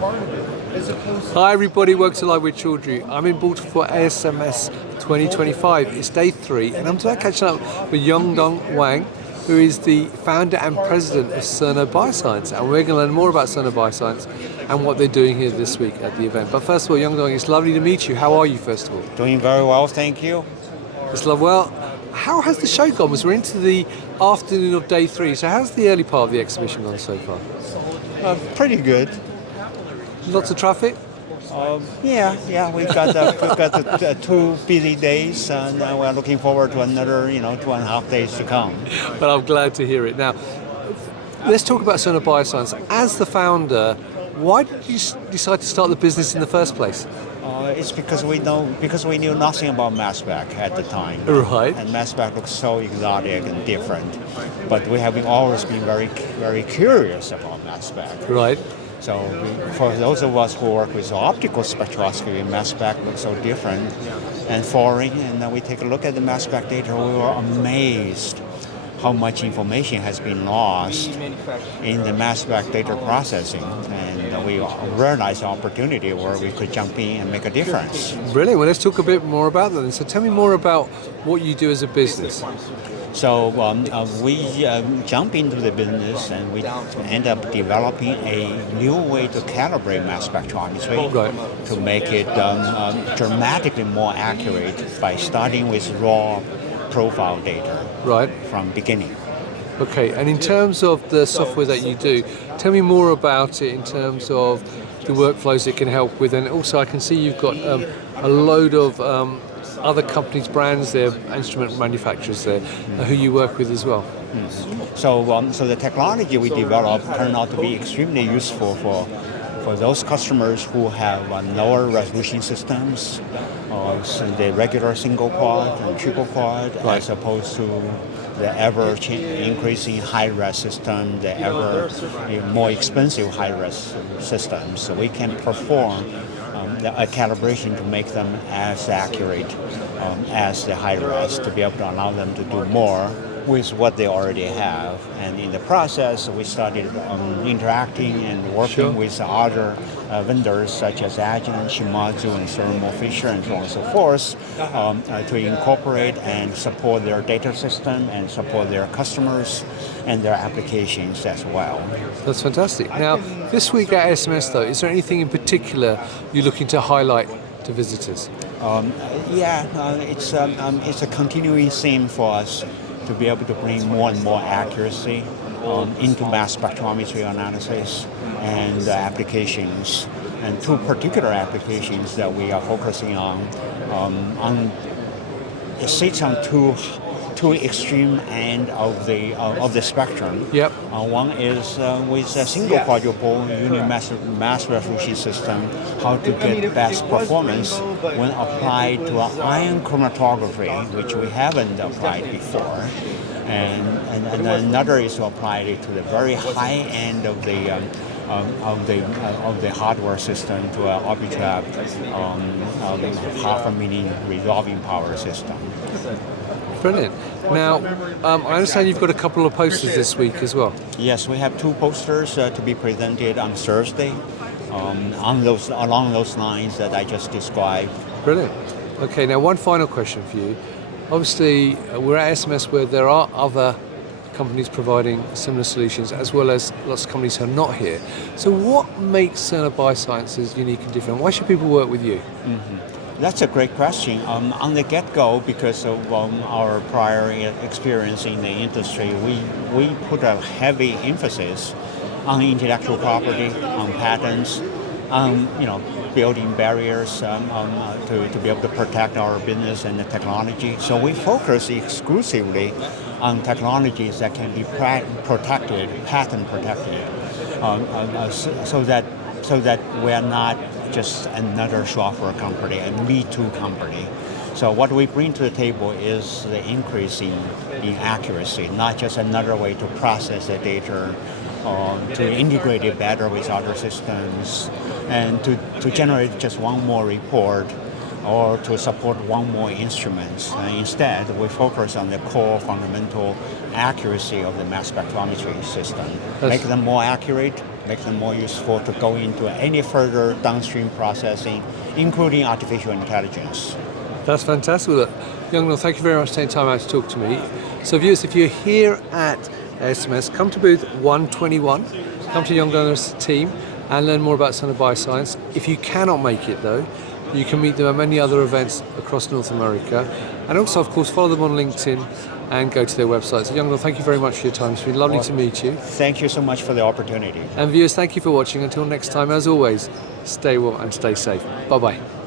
Hi everybody, welcome to Live with Chaudhry. I'm in Baltimore for ASMS 2025. It's day 3 and I'm today catching up with Yongdong Wang, who is the founder and president of Cerno Bioscience, and we're going to learn more about Cerno Bioscience and what they're doing here this week at the event. But first of all, Yongdong, it's lovely to meet you. How are you first of all? Doing very well, thank you. It's lovely. Well, how has the show gone? We're into the afternoon of day 3, so how's the early part of the exhibition gone so far? Pretty good. Lots of traffic? Yeah, we've got 2 busy days, and we're looking forward to another, 2.5 days to come. Well, I'm glad to hear it. Now, let's talk about Cerno Bioscience. As the founder, why did you decide to start the business in the first place? It's because we knew nothing about mass spec at the time. Right. And mass spec looks so exotic and different, but we have always been very, very curious about mass spec. Right. So for those of us who work with optical spectroscopy, mass spec looks so different and foreign, and then we take a look at the mass spec data, we were amazed how much information has been lost in the mass spec data processing, and we realized the opportunity where we could jump in and make a difference. Brilliant. Well, let's talk a bit more about that then. So tell me more about what you do as a business. So we jump into the business and we end up developing a new way to calibrate mass spectrometry, right, to make it dramatically more accurate by starting with raw profile data, right, from beginning. Okay, and in terms of the software that you do, tell me more about it in terms of the workflows it can help with, and also I can see you've got a load of other companies, brands there, instrument manufacturers there, who you work with as well. So the technology we developed turned out to be extremely useful for those customers who have lower resolution systems, so the regular single quad and triple quad, right, as opposed to the ever-increasing high-res system, the ever more expensive high-res systems. So we can perform a calibration to make them as accurate as the high-res, to be able to allow them to do more with what they already have. And in the process, we started interacting and working with other vendors such as Agilent, Shimadzu, and Thermo Fisher, and so on and so forth, to incorporate and support their data system and support their customers and their applications as well. That's fantastic. Now, this week at SMS though, is there anything in particular you're looking to highlight to visitors? It's a continuing theme for us to be able to bring more and more accuracy into mass spectrometry analysis and applications. And 2 particular applications that we are focusing on it sits on two extreme end of the spectrum. Yep. One is with a single quadruple mass resolution system, how to get best performance when applied to an ion chromatography, which we haven't applied before. And another is to apply it to the very high end of the hardware system, to an Orbitrap 500,000 resolving power system. Brilliant. Now, I understand you've got a couple of posters this week as well. Yes, we have 2 posters to be presented on Thursday, along those lines that I just described. Brilliant. Okay, now one final question for you. Obviously, we're at SMS where there are other companies providing similar solutions, as well as lots of companies who are not here. So what makes Cerno Biosciences unique and different? Why should people work with you? That's a great question. On the get-go, because of our prior experience in the industry, we put a heavy emphasis on intellectual property, on patents, on building barriers to be able to protect our business and the technology. So we focus exclusively on technologies that can be patent protected, so that we are not just another software company, a me-too company. So what we bring to the table is the increase in accuracy, not just another way to process the data, to integrate it better with other systems, and to generate just one more report or to support one more instrument. Instead, we focus on the core fundamental accuracy of the mass spectrometry system. Make them more accurate, make them more useful to go into any further downstream processing, including artificial intelligence. That's fantastic. Well, look, Yongdong, thank you very much for taking time out to talk to me. So viewers, if you're here at SMS, come to booth 121, come to Yongdong's team and learn more about Cerno Bioscience. If you cannot make it though, you can meet them at many other events across North America. And also, of course, follow them on LinkedIn and go to their website. So Yongdong, thank you very much for your time. It's been lovely to meet you. Thank you so much for the opportunity. And viewers, thank you for watching. Until next time, as always, stay well and stay safe. Bye-bye.